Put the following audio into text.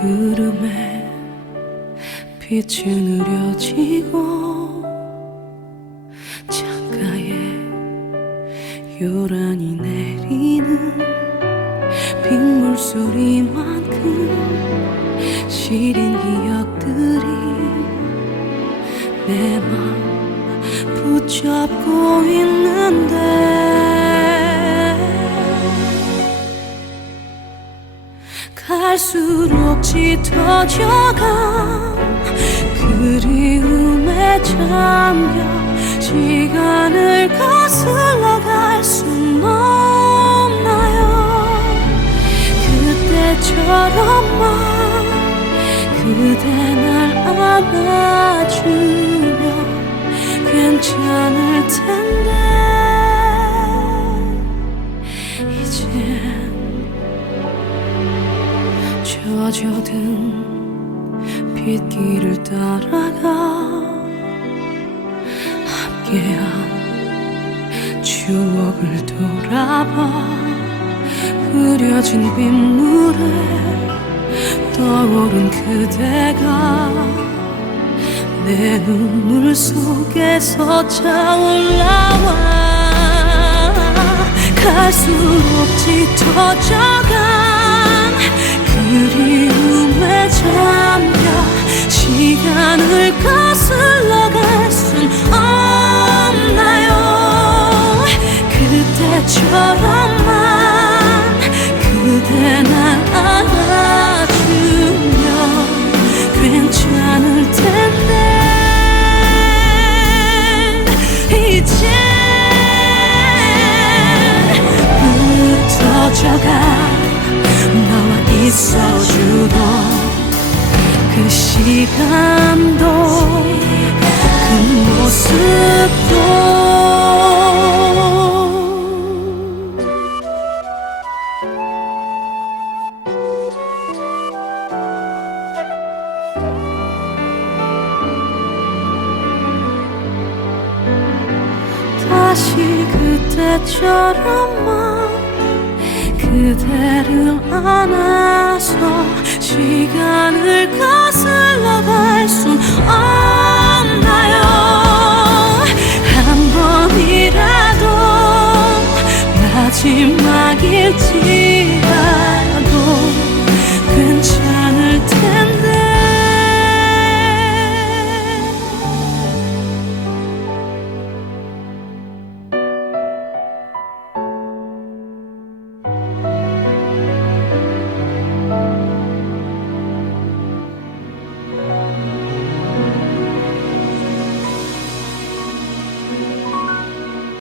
구름에 빛이 느려지고 창가에 요란히 내리는 빗물 소리만큼 시린 기억들이 내 맘 붙잡고 있는데. 갈수록 짙어져간 그리움에 잠겨 시간을 거슬러 갈순 없 그대 날 안아주면 괜찮을 텐데. 이젠 젖어든 빗길을 따라가 함께한 추억을 돌아봐. 흐려진 빗물에 떠오른 그대가 내 눈물 속에서 차올라와 갈수록 짙어져간 그리움에 잠겨 시간도 그 모습도. 다시 그때처럼만 그대를 안아서 시간 마지막일지